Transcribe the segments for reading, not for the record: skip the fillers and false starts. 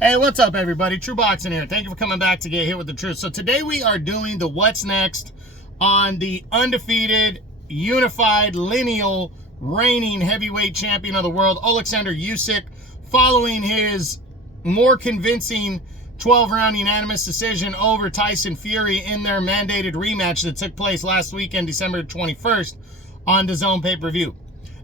Hey, what's up, everybody? True Boxing here. Thank you for coming back to get hit with the truth. So today we are doing the what's next on the undefeated, unified, lineal, reigning heavyweight champion of the world, Oleksandr Usyk, following his more convincing 12-round unanimous decision over Tyson Fury in their mandated rematch that took place last weekend, December 21st, on DAZN pay-per-view.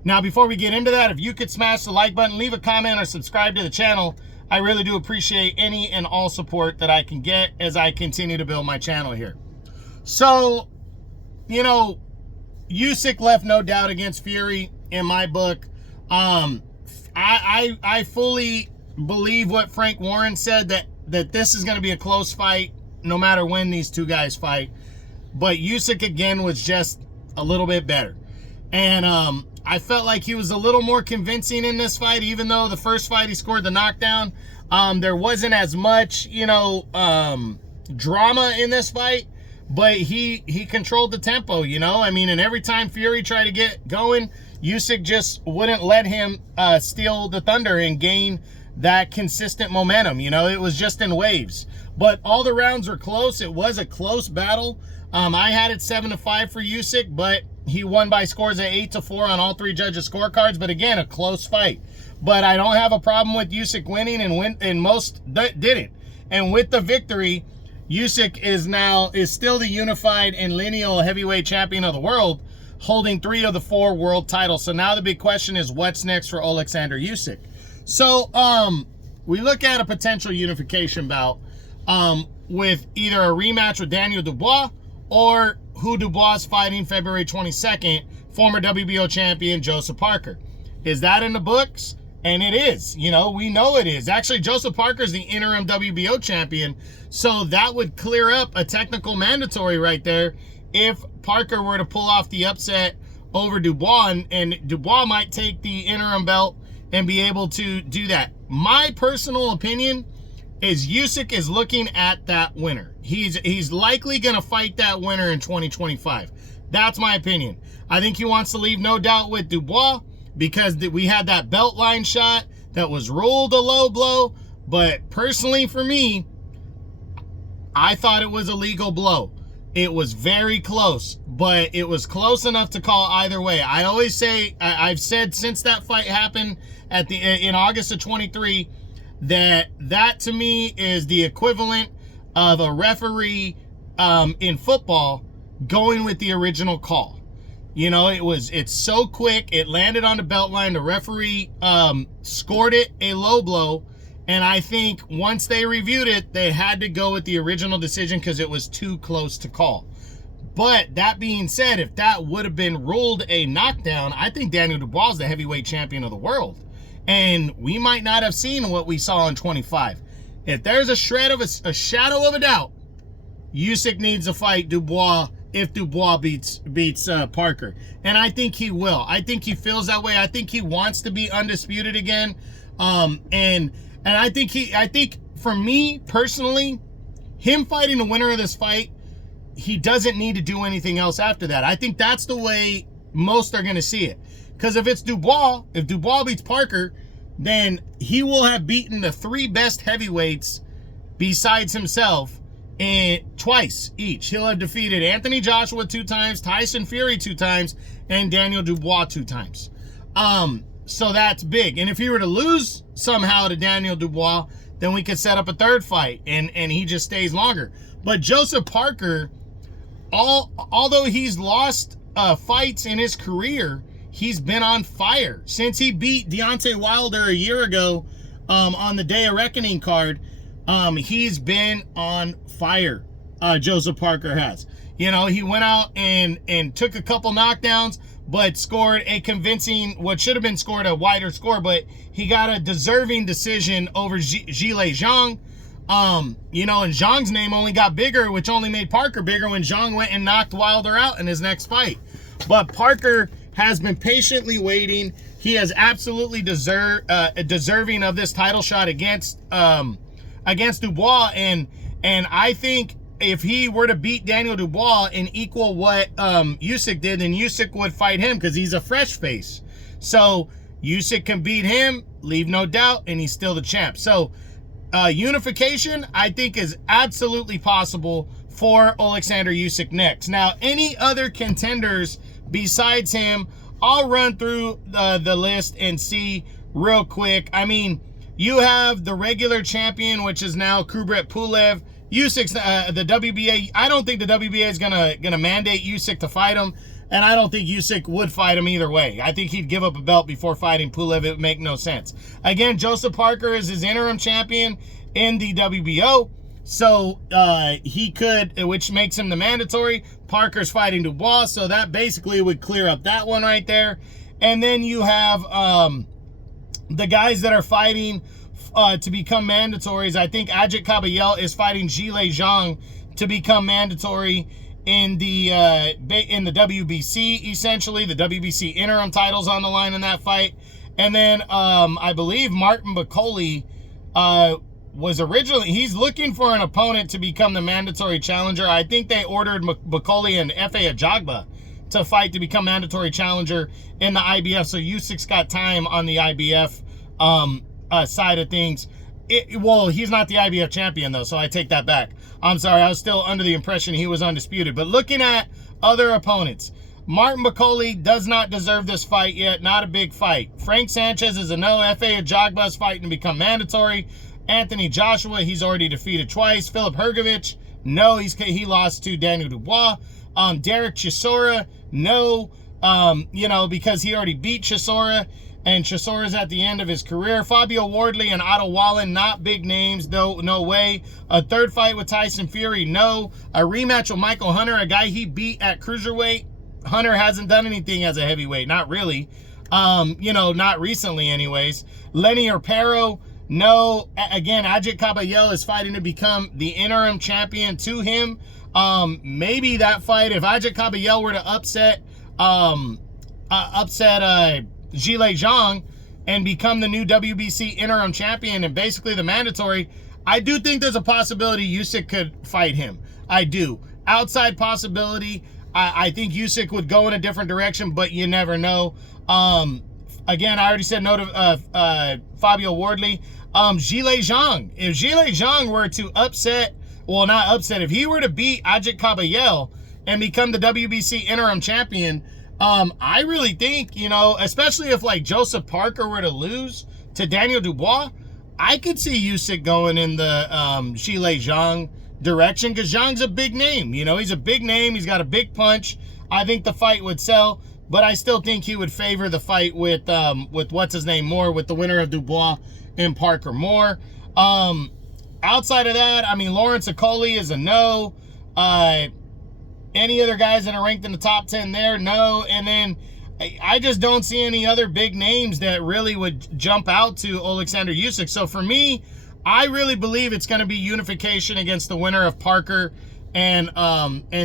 Now, before we get into that, if you could smash the like button, leave a comment, or subscribe to the channel, I really do appreciate any and all support that I can get as I continue to build my channel here. So, you know, Usyk left no doubt against Fury in my book. I fully believe what Frank Warren said, that this is going to be a close fight no matter when these two guys fight. But Usyk, again, was just a little bit better. And I felt like he was a little more convincing in this fight, even though the first fight he scored the knockdown. There wasn't as much, drama in this fight, but he controlled the tempo, I mean, and every time Fury tried to get going, Usyk just wouldn't let him steal the thunder and gain that consistent momentum. It was just in waves. But all the rounds were close. It was a close battle. I had it 7-5 for Usyk, but he won by scores of 8-4 on all three judges' scorecards. But again, a close fight. But I don't have a problem with Usyk winning, and most didn't. And with the victory, Usyk is still the unified and lineal heavyweight champion of the world, holding 3 of the 4 world titles. So now the big question is, what's next for Oleksandr Usyk? So we look at a potential unification bout with either a rematch with Daniel Dubois, or who Dubois is fighting February 22nd, former WBO champion Joseph Parker. Is that in the books? And it is. We know it is. Actually, Joseph Parker is the interim WBO champion, so that would clear up a technical mandatory right there if Parker were to pull off the upset over Dubois, and Dubois might take the interim belt and be able to do that. My personal opinion is Usyk is looking at that winner. He's likely going to fight that winner in 2025. That's my opinion. I think he wants to leave no doubt with Dubois because we had that belt line shot that was ruled a low blow. But personally for me, I thought it was a legal blow. It was very close, but it was close enough to call either way. I always say, I've said since that fight happened in August of 23, that to me is the equivalent of a referee in football going with the original call. It's so quick. It landed on the belt line. The referee scored it a low blow. And I think once they reviewed it, they had to go with the original decision because it was too close to call. But that being said, if that would have been ruled a knockdown, I think Daniel Dubois is the heavyweight champion of the world. And we might not have seen what we saw in 25. If there's a shadow of a doubt, Usyk needs to fight Dubois if Dubois beats Parker. And I think he will. I think he feels that way. I think he wants to be undisputed again. And I think for me personally, him fighting the winner of this fight, he doesn't need to do anything else after that. I think that's the way most are going to see it. Because if Dubois beats Parker, then he will have beaten the 3 best heavyweights besides himself twice each. He'll have defeated Anthony Joshua 2 times, Tyson Fury 2 times, and Daniel Dubois 2 times. So that's big. And if he were to lose somehow to Daniel Dubois, then we could set up a 3rd fight and he just stays longer. But Joseph Parker, although he's lost fights in his career, he's been on fire. Since he beat Deontay Wilder a year ago on the Day of Reckoning card, he's been on fire, Joseph Parker has. He went out and took a couple knockdowns, but scored a convincing, what should have been scored a wider score, but he got a deserving decision over Zhilei Zhang. And Zhang's name only got bigger, which only made Parker bigger when Zhang went and knocked Wilder out in his next fight. But Parker has been patiently waiting. He is absolutely deserving of this title shot against Dubois, and I think if he were to beat Daniel Dubois and equal what Usyk did, then Usyk would fight him because he's a fresh face. So Usyk can beat him, leave no doubt, and he's still the champ. So unification, I think, is absolutely possible for Oleksandr Usyk next. Now, any other contenders besides him, I'll run through the list and see real quick. I mean, you have the regular champion, which is now Kubrat Pulev. Usyk's the WBA. I don't think the WBA is gonna mandate Usyk to fight him, and I don't think Usyk would fight him either way. I think he'd give up a belt before fighting Pulev. It would make no sense. Again, Joseph Parker is his interim champion in the WBO, so he could, which makes him the mandatory. Parker's fighting Dubois, so that basically would clear up that one right there. And then you have the guys that are fighting to become mandatories. I think Ajit Kabayel is fighting Zhilei Zhang to become mandatory in the WBC, essentially. The WBC interim title's on the line in that fight. And then I believe Martin Bakole was originally, he's looking for an opponent to become the mandatory challenger. I think they ordered Bakole and Efe Ajagba to fight to become mandatory challenger in the IBF. So Usyk's got time on the IBF side of things. Well, he's not the IBF champion though, so I take that back. I'm sorry, I was still under the impression he was undisputed. But looking at other opponents, Martin Bakole does not deserve this fight yet. Not a big fight. Frank Sanchez is a no. Efe Ajagba is fighting to become mandatory. Anthony Joshua, he's already defeated twice. Filip Hrgovic, no, he lost to Daniel Dubois. Derek Chisora, no, because he already beat Chisora, and Chisora's at the end of his career. Fabio Wardley and Otto Wallen, not big names, no way. A third fight with Tyson Fury, no. A rematch with Michael Hunter, a guy he beat at cruiserweight. Hunter hasn't done anything as a heavyweight, not really. Not recently anyways. Lenny Orpero, no. Again, Ajit Kabayel is fighting to become the interim champion to him. Maybe that fight, if Ajit Kabayel were to upset Zhilei Zhang and become the new WBC interim champion and basically the mandatory, I do think there's a possibility Usyk could fight him. I do. Outside possibility, I think Usyk would go in a different direction, but you never know. Again, I already said no to Fabio Wardley. Zhilei Zhang. If Zhilei Zhang were to if he were to beat Ajit Kabayel and become the WBC interim champion, I really think, especially if like Joseph Parker were to lose to Daniel Dubois, I could see Usyk going in the Zhilei Zhang direction, because Zhang's a big name. He's a big name. He's got a big punch. I think the fight would sell, but I still think he would favor the fight with what's his name more, with the winner of Dubois and Parker more. Outside of that, I mean, Lawrence Okoli is a no. Any other guys that are ranked in the top 10 there? No. And then I just don't see any other big names that really would jump out to Oleksandr Usyk. So for me, I really believe it's going to be unification against the winner of Parker and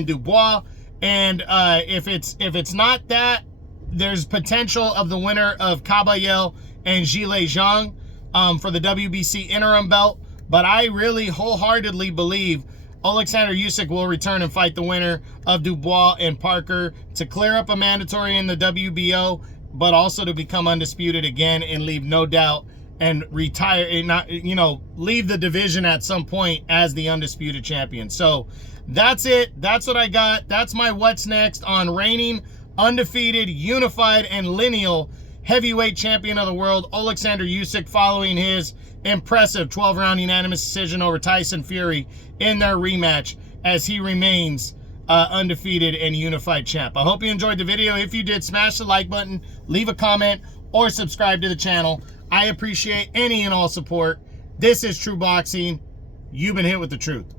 Dubois. And if it's not that, there's potential of the winner of Kabayel and Zhilei Zhang for the WBC interim belt. But I really wholeheartedly believe Oleksandr Usyk will return and fight the winner of Dubois and Parker to clear up a mandatory in the WBO, but also to become undisputed again and leave no doubt and retire, and not, leave the division at some point as the undisputed champion. So that's it. That's what I got. That's my what's next on reigning, undefeated, unified, and lineal heavyweight champion of the world, Oleksandr Usyk, following his impressive 12-round unanimous decision over Tyson Fury in their rematch, as he remains undefeated and unified champ. I hope you enjoyed the video. If you did, smash the like button, leave a comment, or subscribe to the channel. I appreciate any and all support. This is True Boxing. You've been hit with the truth.